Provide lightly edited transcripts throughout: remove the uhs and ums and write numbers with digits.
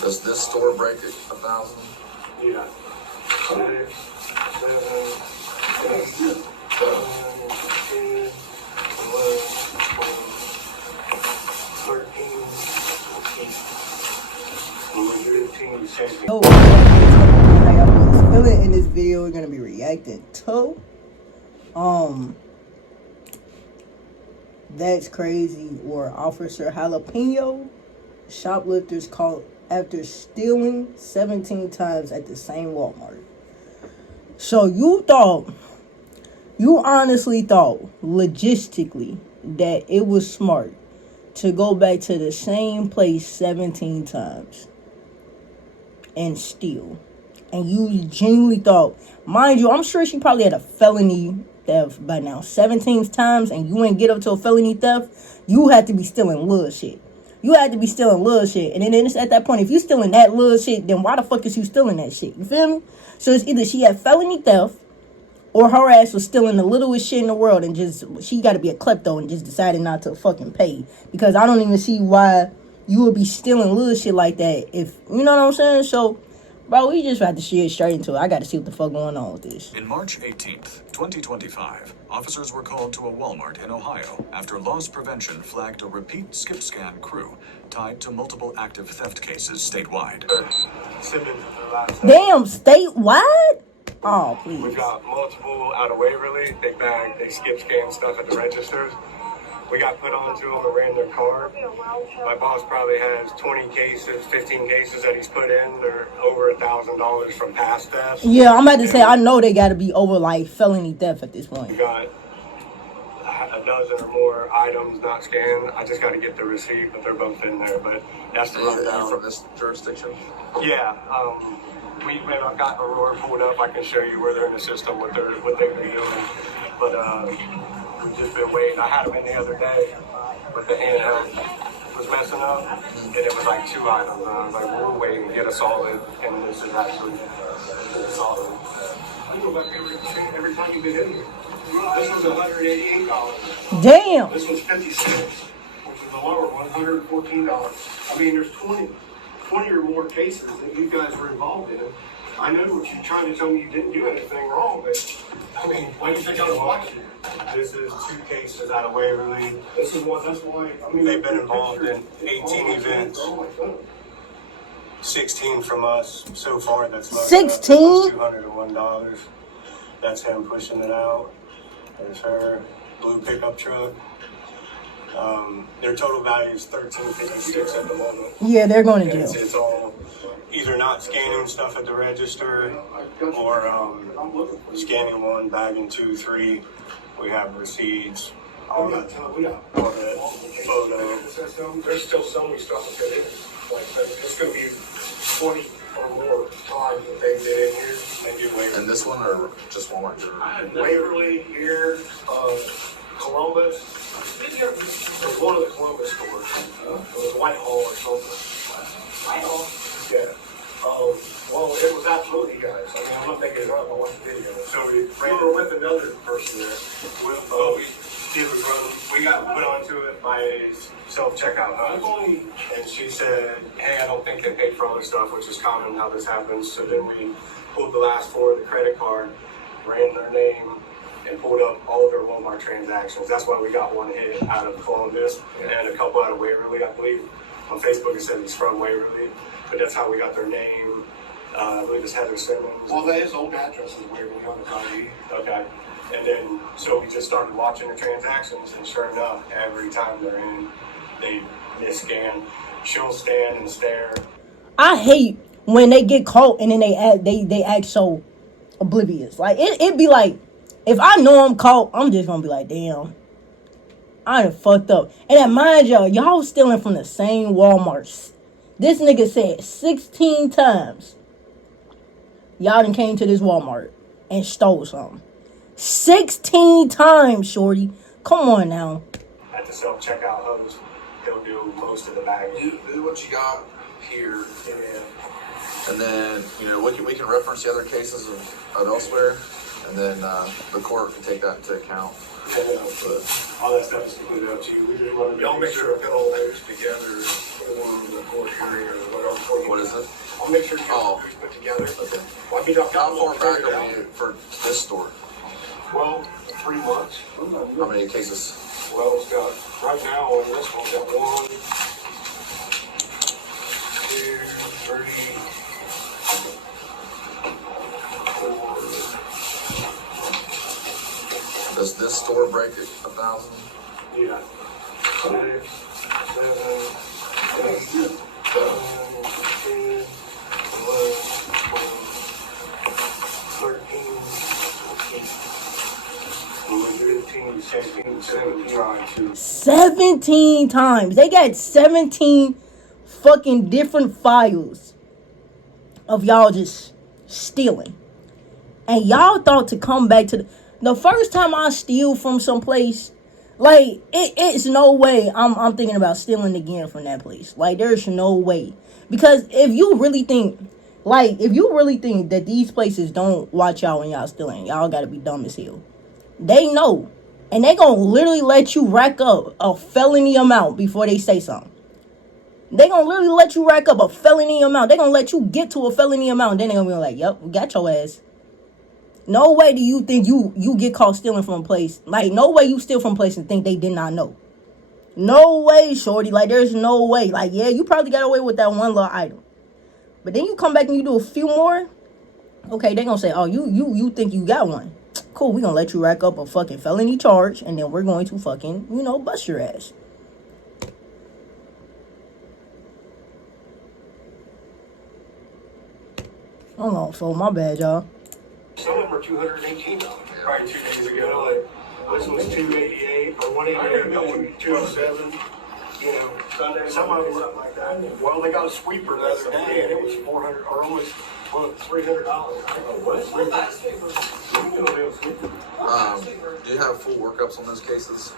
Does this store break it 1,000? Yeah. 6, 7, 8, 9, 10, 11, 12, 13, 14, 15. So, how y'all boys feeling in this video? We're gonna be reacting to. That's crazy. Or Officer Jalapeño, shoplifters caught after stealing 17 times at the same Walmart. So you honestly thought, logistically, that it was smart to go back to the same place 17 times and steal. And you genuinely thought, mind you, I'm sure she probably had a felony theft by now. 17 times and you ain't get up to a felony theft, you had to be stealing little shit. You had to be stealing little shit. And then at that point, if you stealing that little shit, then why the fuck is you stealing that shit? You feel me? So it's either she had felony theft or her ass was stealing the littlest shit in the world and just, she got to be a klepto and just decided not to fucking pay. Because I don't even see why you would be stealing little shit like that if, you know what I'm saying? So, bro, we just had to shit straight into it. I got to see what the fuck going on with this. In March 18th, 2025, officers were called to a Walmart in Ohio after loss prevention flagged a repeat skip scan crew tied to multiple active theft cases statewide. Damn, statewide? Oh, please. We've got multiple out of Waverly. They skip scan stuff at the registers. We got put onto them and ran their car. My boss probably has 20 cases, 15 cases that he's put in. They're over $1,000 from past thefts. Yeah, I'm about to say, I know they got to be over, like, felony theft at this point. We got a dozen or more items not scanned. I just got to get the receipt, but they're both in there. But that's the rundown. From this jurisdiction? Yeah. I've got Aurora pulled up. I can show you where they're in the system, what they've been doing. But we've just been waiting. I had them in the other day, but the handheld was messing up, and it was like 2 items. And I was like, we're waiting to get a solid, and this is actually solid. I go back every time you've been in here. This was $188. Damn. This was $56, which is the lower one, $114. I mean, there's 20 or more cases that you guys were involved in. I know what you're trying to tell me, you didn't do anything wrong, but I mean, why do you think I was watching you? This is 2 cases out of Waverly. This is one, that's why, I mean, they've been involved in 18 events. 16 from us so far. That's 16? $201. That's him pushing it out. There's her blue pickup truck. Their total value is $1,356 at the moment. Yeah, they're going to jail. It's all either not scanning stuff at the register or scanning 1, bagging 2, 3. We have receipts, all the photo. There's still so many stuff that get in. Like, it's going to be 20 or more times that they get in here. They do Waverly. And this one or just Walmart? Waverly here, Columbus. There's one of the Columbus stores. It was Whitehall or something. Whitehall? Yeah. Well, it was absolutely, guys. I mean, I'm not thinking it's wrong. I watched the video. So we were with another person there. We got put onto it by a self-checkout host. And she said, hey, I don't think they paid for all this stuff, which is common how this happens. So then we pulled the last 4 of the credit card, ran their name, and pulled up all of their Walmart transactions. That's why we got 1 hit out of Columbus and a couple out of Waverly, I believe. On Facebook, it said he's from Waverly, but that's how we got their name. I believe it's Heather Simmons. Well, his old address is Waverly on his ID. Okay. And then, so we just started watching the transactions, and sure enough, every time they're in, they scan. She'll stand and stare. I hate when they get caught and then they act so oblivious. Like, it'd be like, if I know I'm caught, I'm just gonna be like, damn, I done fucked up. And then mind y'all stealing from the same Walmarts. This nigga said 16 times y'all done came to this Walmart and stole something. 16 times, shorty. Come on now. At the self-checkout host, he'll do most of the bagging. Do what you got here. Yeah. And then, we can reference the other cases of elsewhere. and then the court can take that into account. And all that stuff is completely up to you. We just want to Y'all make sure to put all those together for the court hearing or whatever. What is it? I'll make sure to get Oh. those put together. Okay. Well, I mean, I've got How them far all back figured are out. we for this store? Well, 3 months. How many cases? Well, it's got, right now on this one, got 1, 2, 3, 4. Does this store break 1,000? Yeah. 6, 7, 8, 9, 10, 11, 12, 13, 14, 15, 16, 17. 17 times. They got 17 fucking different files of y'all just stealing. And y'all thought to come back to the first time I steal from some-place, like, it's no way I'm thinking about stealing again from that place. Like, there's no way. Because if you really think that these places don't watch y'all when y'all stealing, y'all gotta be dumb as hell. They know. And they gonna literally let you rack up a felony amount before they say something. They gonna literally let you rack up a felony amount. They gonna let you get to a felony amount. Then they gonna be like, yep, we got your ass. No way do you think you get caught stealing from a place. Like, no way you steal from a place and think they did not know. No way, shorty. Like, there's no way. Like, yeah, you probably got away with that one little item. But then you come back and you do a few more. Okay, they gonna say, oh, you think you got one. Cool, we gonna let you rack up a fucking felony charge. And then we're going to fucking, bust your ass. Hold on, so my bad, y'all. Some of them are $218. Probably 2 days ago, like this was $288 or $188, 207. Some of them something like that. Well, they got a sweeper the other day, and it was $400 or almost $300. Do you have full workups on those cases?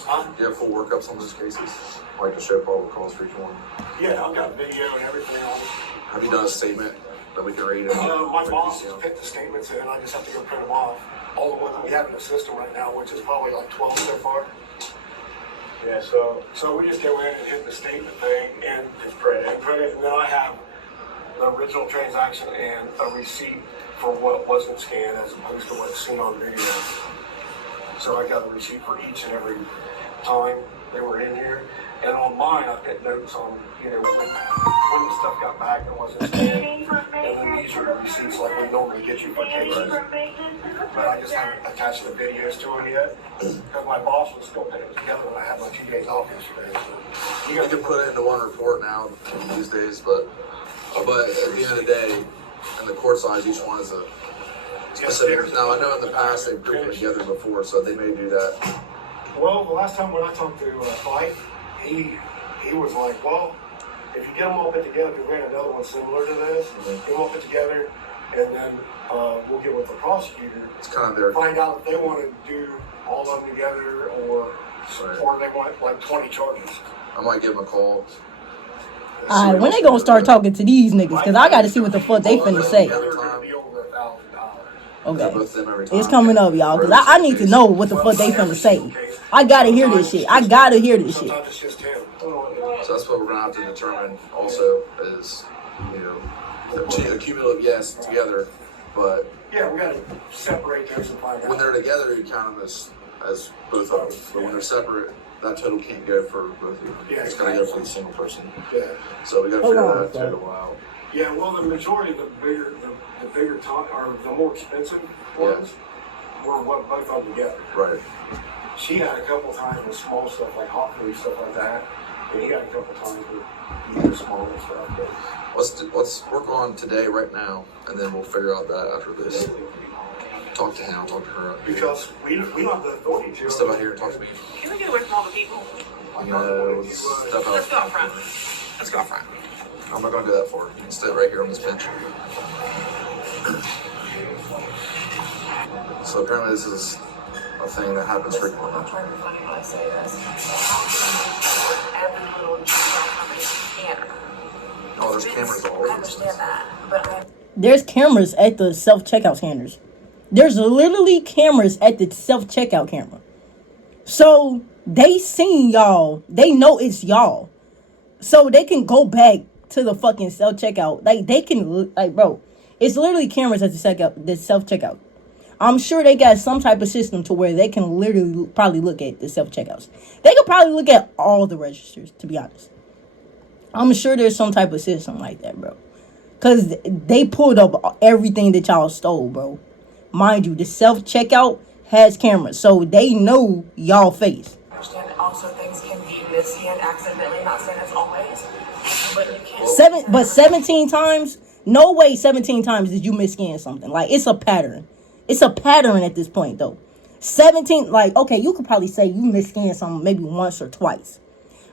Huh? Do you have full workups on those cases? Like to show probable cause for each one? Yeah, I've got video and everything on it. Have you done a statement that we can read? My boss has picked the statements in. I just have to go print them off. All the ones that we have in the system right now, which is probably like 12 so far. Yeah, so we just go in and hit the statement thing and just print it, and then I have the original transaction and a receipt for what wasn't scanned as opposed to what's seen on video. So I got a receipt for each and every time they were in here. And on mine, I put notes on, when the stuff got back and wasn't scanned. And then these are the receipts like we normally get you for cases. But I just haven't attached the videos to them yet. Because my boss was still putting it together when I had my 2 days off yesterday. So You can put it into one report now these days, but at the end of the day, in the court size, each one is a specific. Now, I know in the past they've grouped them together before, so they may do that. Well, the last time when I talked to Fife, he was like, well, if you get them all put together, we ran another one similar to this, get them all put together, and then we'll get with the prosecutor. It's kind of their. Find out if they want to do all of them together or they want like 20 charges. I might give them a call. Alright, when they gonna start talking to these niggas? Because I gotta see what the fuck they finna say. They're going to be over $1,000. Okay. Both them every time. It's coming up, y'all. Because I need to know what the fuck they finna say. I gotta hear this shit. Sometimes it's just him. So that's what we're gonna have to determine also is, a cumulative yes together, but Yeah, we got to separate those and find out. when they're together, you count them as both of them. But when they're separate, that total can't go for both of you. Yeah, It's gonna go for the single person. Yeah. So we gotta Hold figure on, that total out. Yeah, well, the majority of the bigger time, or the more expensive ones were what both of them together. Right. She had a couple times with small stuff like hot food stuff like that, and he had a couple times with smaller stuff. But Let's work on today right now, and then we'll figure out that after this. Talk to him, talk to her. because we don't have the authority to. Step out here and talk to me. Can we get away from all the people? Step out. Let's go up front. Let's go up front. I'm not gonna do that for her. You can stay right here on this bench. So apparently this is a thing that happens frequently. I'm trying to be funny when I say this. Every little detail from a scanner. Oh, there's cameras all over I this understand place. that, but There's cameras at the self-checkout scanners. There's literally cameras at the self-checkout camera. So they seen y'all. They know it's y'all. So they can go back to the fucking self-checkout. Like, they can, like, bro, it's literally cameras at the self-checkout. I'm sure they got some type of system to where they can literally probably look at the self-checkouts. They could probably look at all the registers, to be honest. I'm sure there's some type of system like that, bro. Because they pulled up everything that y'all stole, bro. Mind you, the self-checkout has cameras, so they know y'all face. I understand that also things can be misscanned accidentally, not saying it's always, but you can't. 17 times? No way 17 times did you misscan something. Like, it's a pattern. It's a pattern at this point, though. 17, like, okay, you could probably say you misscanned something maybe once or twice.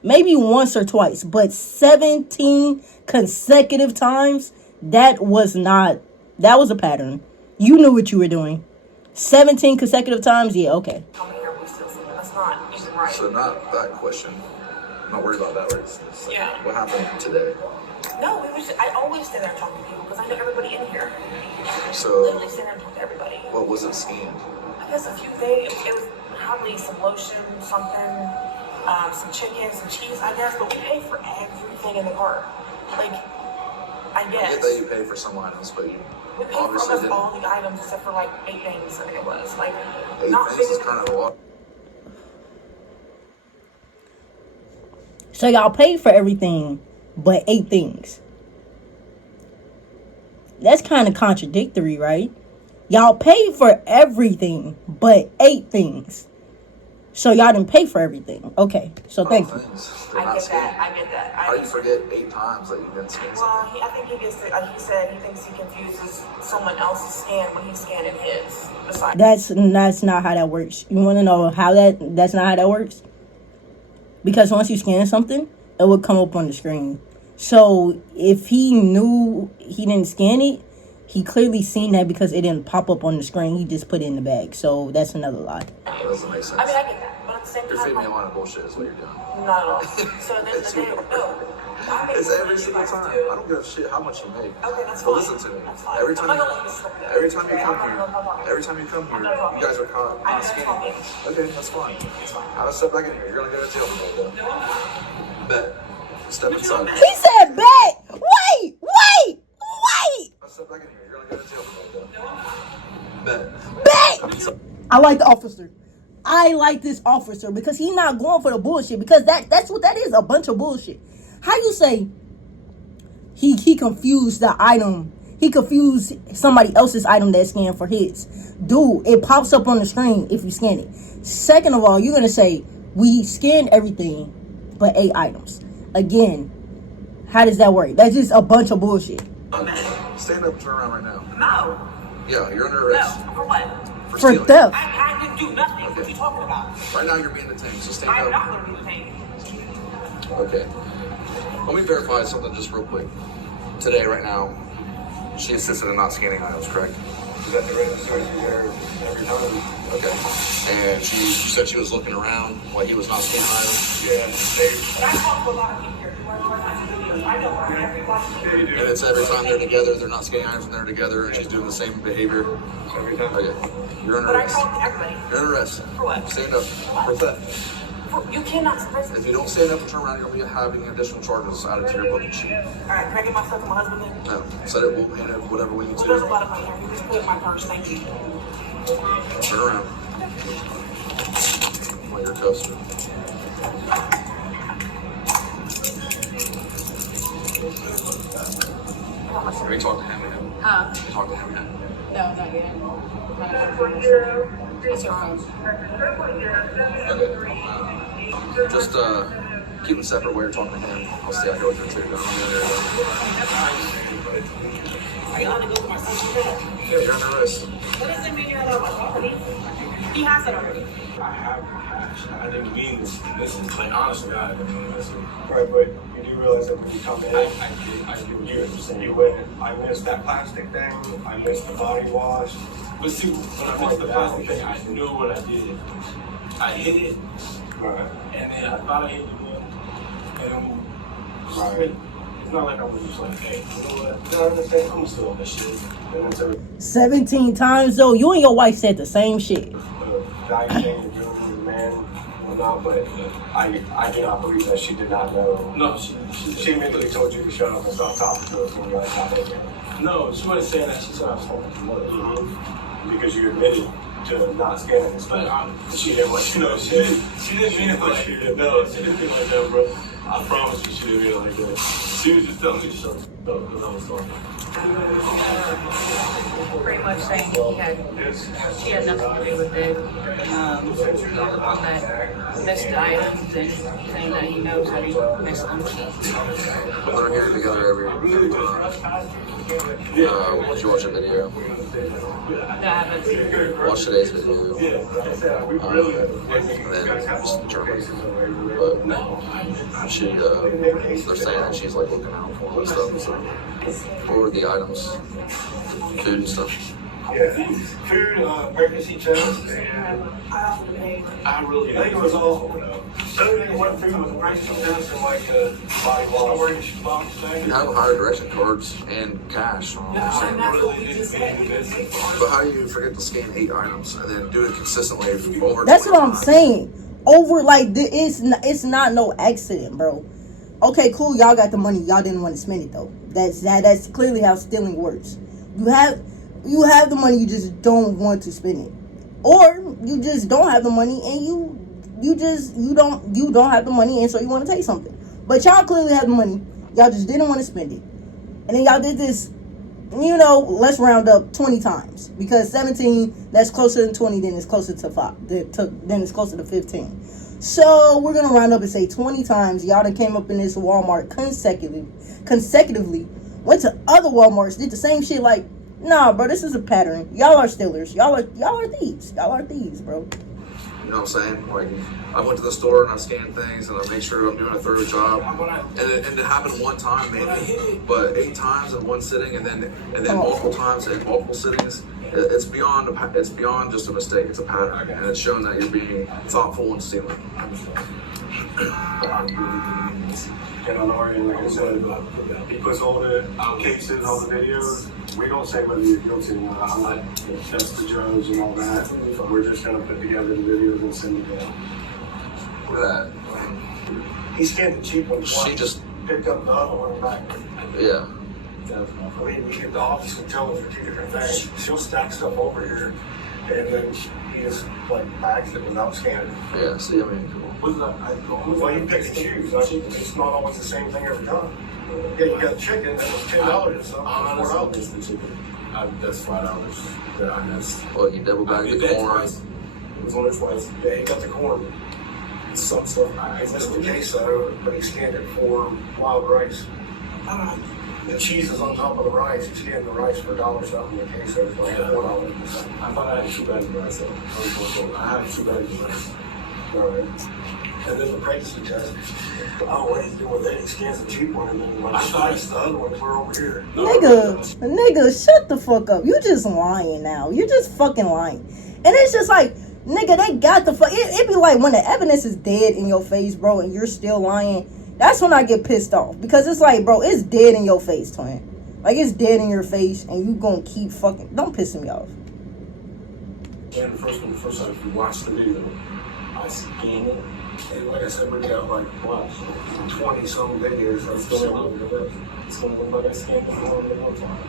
Maybe once or twice. But 17 consecutive times, that was a pattern. You knew what you were doing. 17 consecutive times, yeah, okay. How many are we still seeing? That's not even right. So not that question. I'm not worried about that. Right? It's like, Yeah. what happened today? No, I always stand there and talk to people because I know everybody in here. So Literally stand there and talk to everybody. what was it scanned? I guess a few things. It was probably some lotion, something, some chicken, some cheese, I guess. But we paid for everything in the cart. Like, I I guess. get that you pay for some items, but you We paid for obviously almost didn't. all the items except for like 8 things, I think it was. Like, 8 not things is big. kind of a lot. So y'all paid for everything but 8 things. That's kind of contradictory, right? Y'all paid for everything but 8 things. So y'all didn't pay for everything. Okay, so thank you. Things. They're I not get scanned. that. I get that. How do you forget 8 times that you didn't scan something? Well, I think he gets. He said he thinks he confuses someone else's scan when he's scanning his. Besides, That's not how that works. You want to know how that's not how that works? Because once you scan something, it would come up on the screen. So if he knew he didn't scan it, he clearly seen that because it didn't pop up on the screen. He just put it in the bag. So that's another lie. That doesn't make sense. I mean, I get that, but at the same You're time, feeding me a like, line of bullshit is what you're doing. not at all. So then the day, no. I make It's sure every you single guys time. do. I don't give a shit how much you make. Okay, that's But fine. listen to me. That's fine. Every time I'm not gonna let you slip there. every time you Okay, come I'm here, not gonna talk. every time you come I'm here, not talking. you guys are caught. I'm not talking. Okay, that's fine. It's fine. Have a step back in here. You're gonna go to jail today, though. No, I'm not. Bet. Step inside. He said, "Bet." Wait. Have a step back in here. You're gonna go to jail today, No, I'm not. though. Bet. Bet. I like the officer. I like this officer because he's not going for the bullshit. Because that's what that is, a bunch of bullshit. How you say he confused the item? He confused somebody else's item that scanned for his. Dude, it pops up on the screen if you scan it. Second of all, you're gonna say we scanned everything but 8 items. Again, how does that work? That's just a bunch of bullshit. Stand up and turn around right now. No. Yeah, you're under No. arrest For what? for For stealing. theft. I didn't do nothing. What are you talking about? Right now you're being detained, so stand I'm up. not going to be detained. Okay. Let me verify something just real quick. Today, right now, she assisted in not scanning items, correct? Is that the register there every time? Okay. And she said she was looking around while he was not scanning items. Yeah, But I talk to a lot of people here who are watching videos. I know where everybody is. And it's every time they're together, they're not scanning items, and they're together, and she's doing the same behavior. every time. Okay. You're under But I arrest. talk to everybody. You're under arrest. For what? Stand up for theft. You cannot suppress If it. you don't stand up and turn around, you'll be having additional charges added to your booking sheet. Alright, can I get my stuff to my husband then? No. Set it, we'll handle whatever we need Well, to there's a do. lot of money here. You just put it in my purse. Thank you. Turn around. While you're cuffed. Have you talked to him yet? Huh? You talked to him yet? No, not yet. What's your phone? Okay. Just keep them separate while you're talking to him. I'll stay out here with her too. Don't run in Are you allowed to go to my social media? there. Yeah, you're under arrest. What does it mean you're allowed my property? He has it already. I didn't mean this. This is like honestly, I didn't mean this. Right, but you do realize that when you come in, I get what you're saying. you went, I missed that plastic thing, I missed the body wash. But see, when I missed the plastic thing, I knew what I did. I hit it, Right. and then I thought I hit the one, and Right. It's not like I was just like, hey, you know what? No, I understand. I'm still on this shit. And then so 17 times though. You and your wife said the same shit. guy came to do with the man or not, but I do not believe that she did not know. No, she immediately told you to shut up and stop talking to us when you guys got there. No, she wasn't saying that. She said I was talking to mother. Because you admitted to not scanning this stuff. She didn't want you to know shit. She didn't mean it like that. No, she didn't mean it like that, bro. I promise you, she didn't mean it like that. She was just telling me to shut up because I was talking. Pretty much saying she had nothing to do with it. On that missed items and saying that he knows that he missed them. They're here together every. Did you watch a video? I haven't. Watch today's video. And then just German. But she, they're saying that she's like looking out for all this stuff. So, what were the items? Food and stuff. Yeah, food, pregnancy tests, and I think it was all. Everything went through with the pregnancy test and like body wash box thing. You have higher direction cards and cash. And that's what we just said. But how do you forget to scan 8 items and then do it consistently over? That's what I'm 20 times? saying. Over like it's not no accident, bro. Okay, cool. Y'all got the money. Y'all didn't want to spend it though. That's clearly how stealing works. You have the money. You just don't want to spend it, or you just don't have the money and you don't have the money and so you want to take something. But y'all clearly have the money. Y'all just didn't want to spend it, and then y'all did this. Let's round up 20 times because 17 that's closer than 20. Then it's closer to 5. Then it's closer to 15. So we're gonna round up and say 20 times y'all done came up in this Walmart consecutively, went to other Walmarts, did the same shit. Like, nah, bro, this is a pattern. Y'all are stealers. Y'all are thieves. Y'all are thieves, bro. You know what I'm saying? Like, I went to the store and I scanned things and I make sure I'm doing a thorough job. And it happened one time maybe, but 8 times in one sitting and then multiple times in multiple sittings. It's beyond just a mistake. It's a pattern, and it's showing that you're being thoughtful and stealing. And on our end, like I said, he puts all the cases, all the videos. We don't say whether you're guilty or not. That's the judge and all that. So we're just gonna put together the videos and send it down. Look at that. He scanned the cheap one. She just, picked up the other one back. yeah. I mean, we get the office and tell her for 2 different things. She'll stack stuff over here, and then he just like bags it without scanning. Yeah, see, I mean, Well, you pick and choose. It's not always the same thing every time. Yeah, you got chicken that was $10 or something. $4. That's $5 that I missed. well, you double bag the corn. It was on it twice. Yeah, he got the corn. Some stuff. I missed the queso, but he scanned it for wild rice. The cheese is on top of the rice. He scanned the rice for $1 something. The queso is like $4. I thought I had 2 bags of rice. I had 2 bags of rice. All right. And then the pregnancy test. Oh, what he's doing that? He scans the cheap one and then when he slices the other one, we're over here. Nigga, shut the fuck up. You just lying now. You're just fucking lying. And it's just like, nigga, they got the fuck. It be like when the evidence is dead in your face, bro, and you're still lying. That's when I get pissed off. Because it's like, bro, it's dead in your face, twin. Like, it's dead in your face, and you gonna keep fucking... Don't piss me off. And the first time if you watch the video, I scanned it. And like I said, we got like, what, 20-some videos. It's going to look like I scanned the form the one time.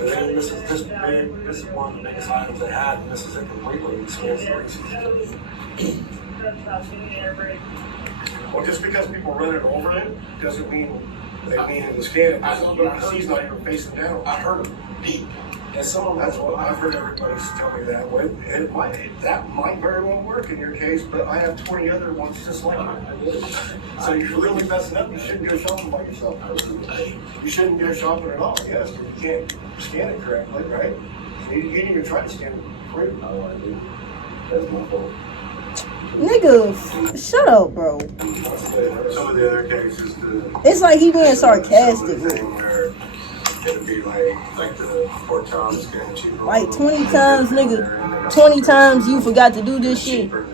And then this is one of the biggest items they had, and this is it completely. He scans the receipts. Well, just because people run it over it doesn't mean they mean it to scan it. He's not even facing down. I heard him beep. And That's what I've heard everybody tell me that way. That might very well work in your case, but I have 20 other ones just like it. So you're really messing up. You shouldn't go shopping by yourself. You shouldn't go shopping at all. Yes, but you can't scan it correctly, right? You didn't even try to scan it correctly. Oh, I did. That's my fault. Nigga, shut up, bro. Some of the other cases, It's like he being sarcastic. It'd be like the 4 times scan cheaper. Like 20 times, nigga. 20 times you forgot to do this shit. I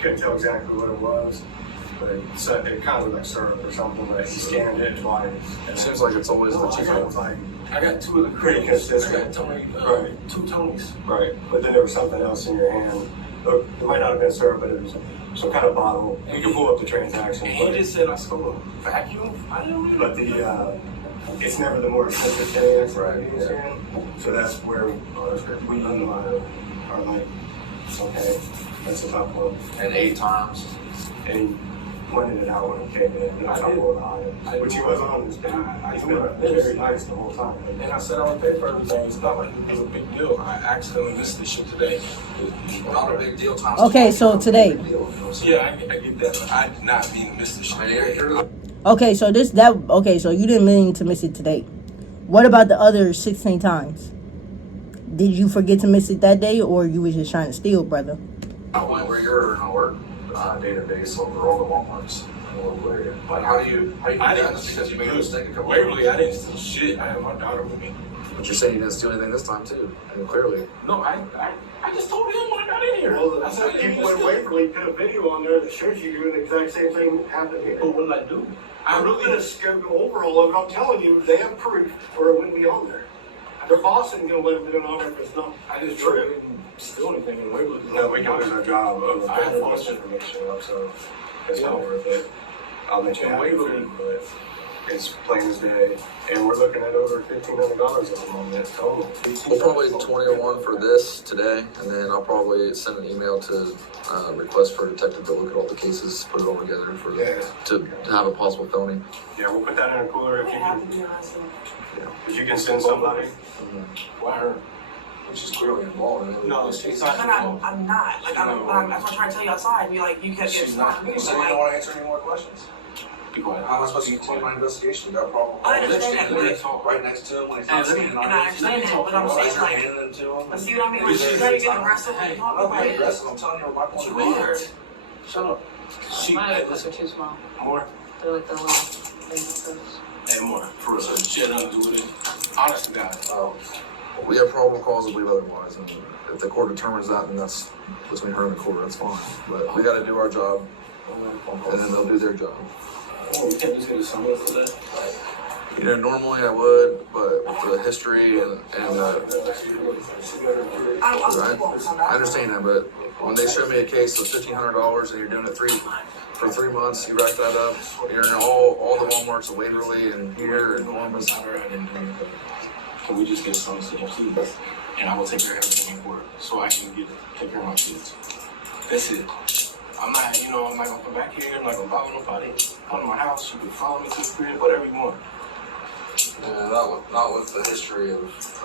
couldn't tell exactly what it was. but it said it kind of like syrup or something, but he scanned it twice. It seems like it's always the I cheaper got one. like I got two of the pretty crates. I consistent. got Tony, Right. 2 Tonys. Right, but then there was something else in your hand. Look, it might not have been syrup, but it was some kind of bottle. You can pull up the transaction. And he just said I stole a vacuum. I didn't know. But the it's never the more expensive thing. Right, yeah. So that's where we are like, okay, that's a tough one. And 8 times. And he pointed it out when he came in, and I told him about it. Which he was on his back. He's been very nice the whole time. And I said I would pay for everything. It's not like it was a big deal. I accidentally missed this shit today. Not a big deal. Times Okay, 20, so not a today. big deal, you know what I'm saying? Yeah, I get that. But I did not mean to miss this shit. I mean, you're Okay, so okay, so you didn't mean to miss it today. What about the other 16 times? Did you forget to miss it that day, or you was just trying to steal, brother? I went where you're in our database over all the Walmarts in the local area. But how do you do that? Just because you made a mistake a couple of Waverly, I didn't steal shit. I had my daughter with me. But you're saying you didn't steal anything this time too. I mean, clearly. No, I just told him when I got in here. Well, I said, people in Waverly put a video on there that shows you doing the exact same thing happened here. But what did I do? I'm really gonna go over all of it. I'm telling you, they have proof, or it wouldn't be on there. Their boss isn't gonna let them do it on there if it's not. I just really didn't steal anything in Waverly. No, we can lose our job of I had false information up, so it's not worth it. I'll let you have it, but it's plain as day. And we're looking at over $1,500 at the moment total. We'll probably 2001 for this today, and then I'll probably send an email to request for a detective to look at all the cases, put it all together for to have a possible felony. Yeah, we'll put that in a cooler if you Yeah, can. Yeah. If you can send somebody. Why her? Which is clearly involved in it. No, she's But not. I'm not. Like, that's what I'm trying to tell you outside. You're like, you kept She's getting not. smart. You said you don't want to answer any more questions. Be quiet. How am I supposed to continue my investigation? You got a problem? I understand that, Literally right next to him when he's not sitting And I understand that, but I'm saying, like, let's see what I mean. Like, you gotta get aggressive when you talk I'm about not it. aggressive. I'm telling you what my point of view is. Shut up. She My eyelids are too small. more They're like the little things. and more. For real. She had nothing to do with it. Honest to God. We have probable cause to believe otherwise, and if the court determines that, then that's between her and the court. That's fine. But we got to do our job, and then they'll do their job. We can't just get a summons for that. You know, normally I would, but with the history and I understand that, but when they show me a case of $1,500 and you're doing it for 3 months, you rack that up. You're in all the Walmarts of Waverly and here and Norman's. Can we just get a summons to him, please? And I will take care of everything in court so I can take care of my kids. That's it. I'm not gonna come back here. I'm not gonna bother nobody. Come to my house. You can follow me to the crib, whatever you want. Not with the history of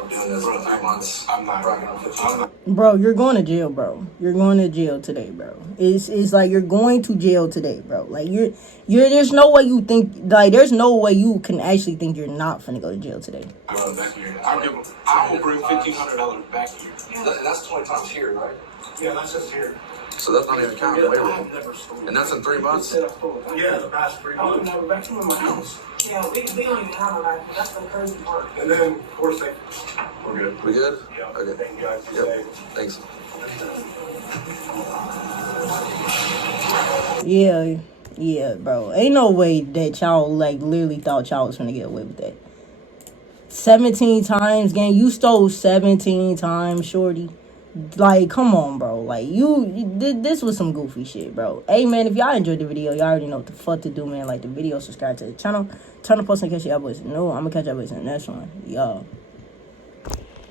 doing this for 3 months. I'm not. racking up $1,500. Bro, you're going to jail, bro. You're going to jail today, bro. It's like you're going to jail today, bro. Like you're there's no way you think, like, there's no way you can actually think you're not finna go to jail today. I'll come back here. I will bring $1,500 back here. That's 20 times here, right? Yeah, that's just here. So that's not even counting Waverly. I've never stolen. And that's in 3 months? Yeah, the past 3 I don't months. have a vacuum in my house. Yeah, we don't even have a vacuum. That's the crazy part. And then, of course, we're good. We good? Yeah. Okay. Thank you guys. Yep. Thanks. Yeah, bro. Ain't no way that y'all, like, literally thought y'all was gonna get away with that. 17 times, gang. You stole 17 times, shorty. Like, come on, bro. Like, this was some goofy shit, bro. Hey, man, if y'all enjoyed the video, y'all already know what the fuck to do, man. Like the video, subscribe to the channel, turn the post notifications, y'all boys know. I'm gonna catch y'all boys in the next one. Y'all.